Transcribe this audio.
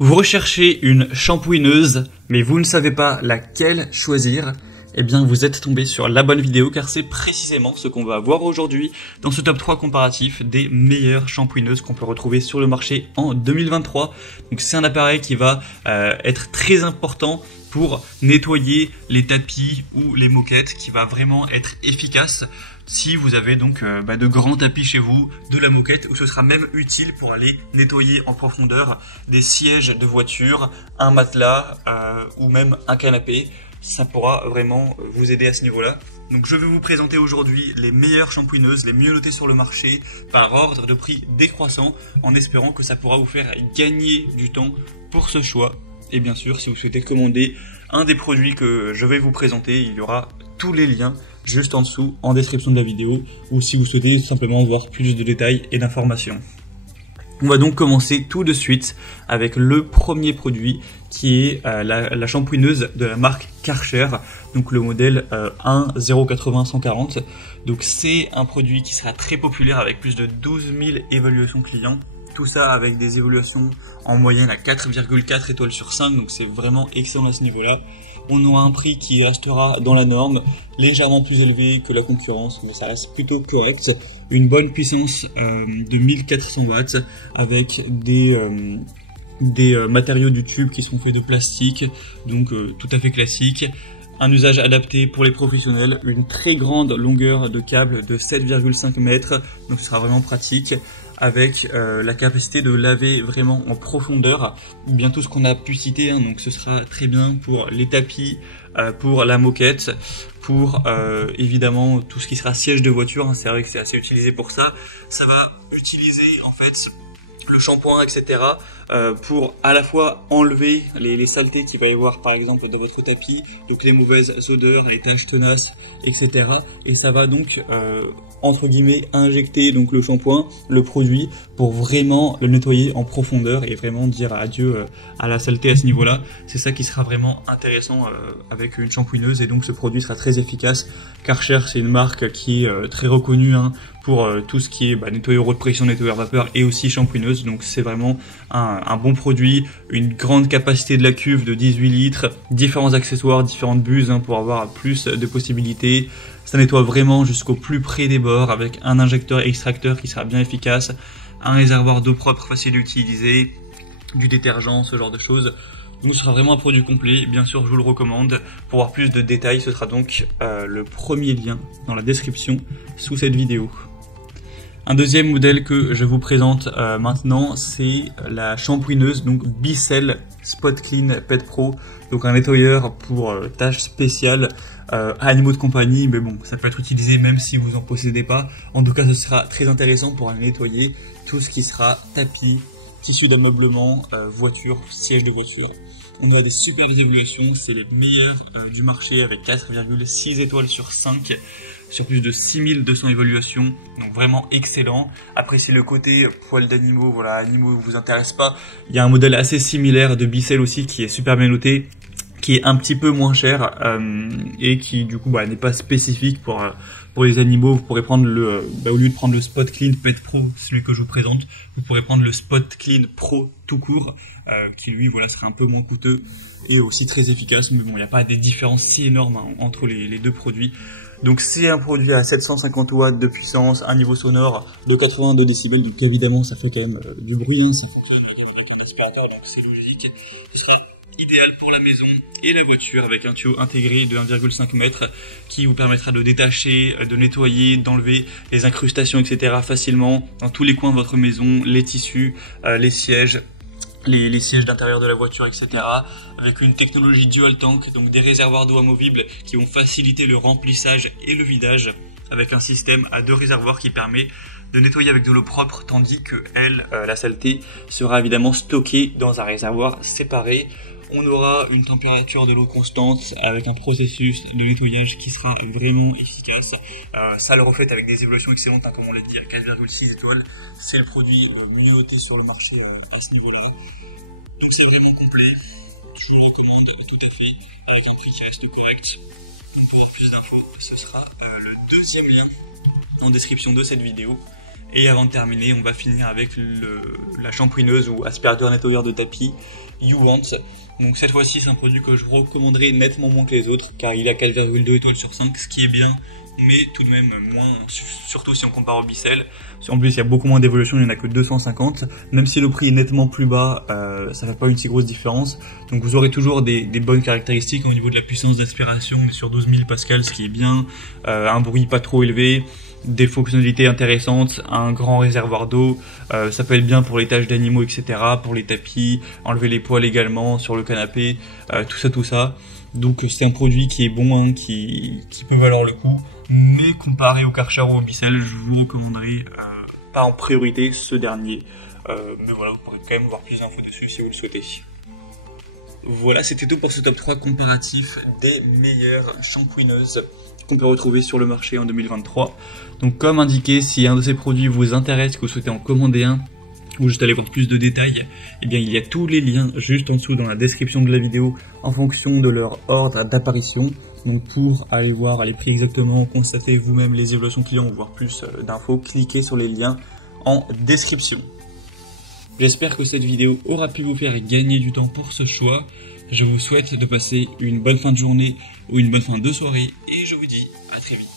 Vous recherchez une shampooineuse, mais vous ne savez pas laquelle choisir? Eh bien, vous êtes tombé sur la bonne vidéo car c'est précisément ce qu'on va voir aujourd'hui dans ce top 3 comparatif des meilleures shampooineuses qu'on peut retrouver sur le marché en 2023. Donc c'est un appareil qui va être très important pour nettoyer les tapis ou les moquettes, qui va vraiment être efficace si vous avez donc de grands tapis chez vous, de la moquette, ou ce sera même utile pour aller nettoyer en profondeur des sièges de voiture, un matelas ou même un canapé. Ça pourra vraiment vous aider à ce niveau-là. Donc je vais vous présenter aujourd'hui les meilleures shampooineuses, les mieux notées sur le marché par ordre de prix décroissant, en espérant que ça pourra vous faire gagner du temps pour ce choix. Et bien sûr, si vous souhaitez commander un des produits que je vais vous présenter, il y aura tous les liens juste en dessous en description de la vidéo, ou si vous souhaitez simplement voir plus de détails et d'informations. On va donc commencer tout de suite avec le premier produit qui est la shampooineuse de la marque Karcher, donc le modèle 1080140. Donc c'est un produit qui sera très populaire avec plus de 12 000 évaluations clients. Tout ça avec des évaluations en moyenne à 4,4 étoiles sur 5, donc c'est vraiment excellent à ce niveau-là. On aura un prix qui restera dans la norme, légèrement plus élevé que la concurrence, mais ça reste plutôt correct. Une bonne puissance de 1400 watts avec des matériaux du tube qui sont faits de plastique, donc tout à fait classique. Un usage adapté pour les professionnels, une très grande longueur de câble de 7,5 mètres, donc ce sera vraiment pratique, avec la capacité de laver vraiment en profondeur, bien tout ce qu'on a pu citer, hein, donc ce sera très bien pour les tapis, pour la moquette, pour évidemment tout ce qui sera siège de voiture, hein, c'est vrai que c'est assez utilisé pour ça. Ça va utiliser en fait le shampoing, etc. Pour à la fois enlever les saletés qu'il va y avoir par exemple dans votre tapis, donc les mauvaises odeurs, les taches tenaces, etc. Et ça va donc entre guillemets injecter donc le shampoing, le produit, pour vraiment le nettoyer en profondeur et vraiment dire adieu à la saleté à ce niveau-là. C'est ça qui sera vraiment intéressant avec une shampooineuse, et donc ce produit sera très efficace. Karcher, c'est une marque qui est très reconnue pour tout ce qui est nettoyeur haute pression, nettoyeur vapeur et aussi shampooineuse. Donc c'est vraiment un bon produit, une grande capacité de la cuve de 18 litres, différents accessoires, différentes buses pour avoir plus de possibilités. Ça nettoie vraiment jusqu'au plus près des bords avec un injecteur extracteur qui sera bien efficace, un réservoir d'eau propre facile à utiliser, du détergent, ce genre de choses. Donc ce sera vraiment un produit complet, bien sûr je vous le recommande. Pour voir plus de détails, ce sera donc le premier lien dans la description sous cette vidéo. Un deuxième modèle que je vous présente maintenant, c'est la shampooineuse donc Bicel Spot Clean Pet Pro, donc un nettoyeur pour tâches spéciales, animaux de compagnie, mais bon, ça peut être utilisé même si vous en possédez pas. En tout cas, ce sera très intéressant pour aller nettoyer tout ce qui sera tapis, tissu d'ameublement, voiture, siège de voiture. On a des superbes évaluations, c'est les meilleurs du marché avec 4,6 étoiles sur 5 sur plus de 6200 évaluations, donc vraiment excellent. Après, si le côté poils d'animaux, voilà, animaux vous intéresse pas, il y a un modèle assez similaire de Bicel aussi qui est super bien noté, qui est un petit peu moins cher et qui du coup n'est pas spécifique pour les animaux. Vous pourrez prendre au lieu de prendre le Spot Clean Pet Pro, celui que je vous présente, vous pourrez prendre le Spot Clean Pro tout court, qui lui serait un peu moins coûteux et aussi très efficace, mais bon, il n'y a pas des différences si énormes entre les deux produits. Donc c'est un produit à 750 watts de puissance, un niveau sonore de 82 décibels, donc évidemment ça fait quand même du bruit, ça fonctionne avec un aspirateur, donc c'est logique. Il sera idéal pour la maison et la voiture avec un tuyau intégré de 1,5 m qui vous permettra de détacher, de nettoyer, d'enlever les incrustations, etc. facilement dans tous les coins de votre maison, les tissus, les sièges, les sièges d'intérieur de la voiture, etc. avec une technologie dual tank, donc des réservoirs d'eau amovibles qui vont faciliter le remplissage et le vidage, avec un système à 2 réservoirs qui permet de nettoyer avec de l'eau propre, tandis que la saleté sera évidemment stockée dans un réservoir séparé. On aura une température de l'eau constante avec un processus de nettoyage qui sera vraiment efficace. Ça le reflète avec des évaluations excellentes, comme on l'a dit, à 4,6 étoiles. C'est le produit mieux noté sur le marché à ce niveau-là. Donc c'est vraiment complet. Je vous le recommande tout à fait avec un prix qui reste correct. Donc pour avoir plus d'infos, ce sera le deuxième lien en description de cette vidéo. Et avant de terminer, on va finir avec la shampooineuse ou aspirateur nettoyeur de tapis YouWant. Donc cette fois-ci, c'est un produit que je vous recommanderais nettement moins que les autres, car il a 4,2 étoiles sur 5, ce qui est bien, mais tout de même moins, surtout si on compare au Bicel. En plus, il y a beaucoup moins d'évolution, il n'y en a que 250. Même si le prix est nettement plus bas, ça fait pas une si grosse différence. Donc vous aurez toujours des bonnes caractéristiques au niveau de la puissance d'aspiration, sur 12 000 pascal, ce qui est bien, un bruit pas trop élevé, des fonctionnalités intéressantes, un grand réservoir d'eau, ça peut être bien pour les tâches d'animaux, etc., pour les tapis, enlever les poils également sur le canapé, tout ça. Donc c'est un produit qui est bon, hein, qui peut valoir le coup, mais comparé au Karcher ou au Bicel, je vous recommanderais pas en priorité ce dernier. Mais voilà, vous pourrez quand même voir plus d'infos dessus si vous le souhaitez. Voilà, c'était tout pour ce top 3 comparatif des meilleures shampooineuses qu'on peut retrouver sur le marché en 2023. Donc comme indiqué, si un de ces produits vous intéresse, que vous souhaitez en commander un, ou juste aller voir plus de détails, eh bien il y a tous les liens juste en dessous dans la description de la vidéo en fonction de leur ordre d'apparition. Donc pour aller voir les prix exactement, constater vous-même les évaluations clients ou voir plus d'infos, cliquez sur les liens en description. J'espère que cette vidéo aura pu vous faire gagner du temps pour ce choix. Je vous souhaite de passer une bonne fin de journée ou une bonne fin de soirée et je vous dis à très vite.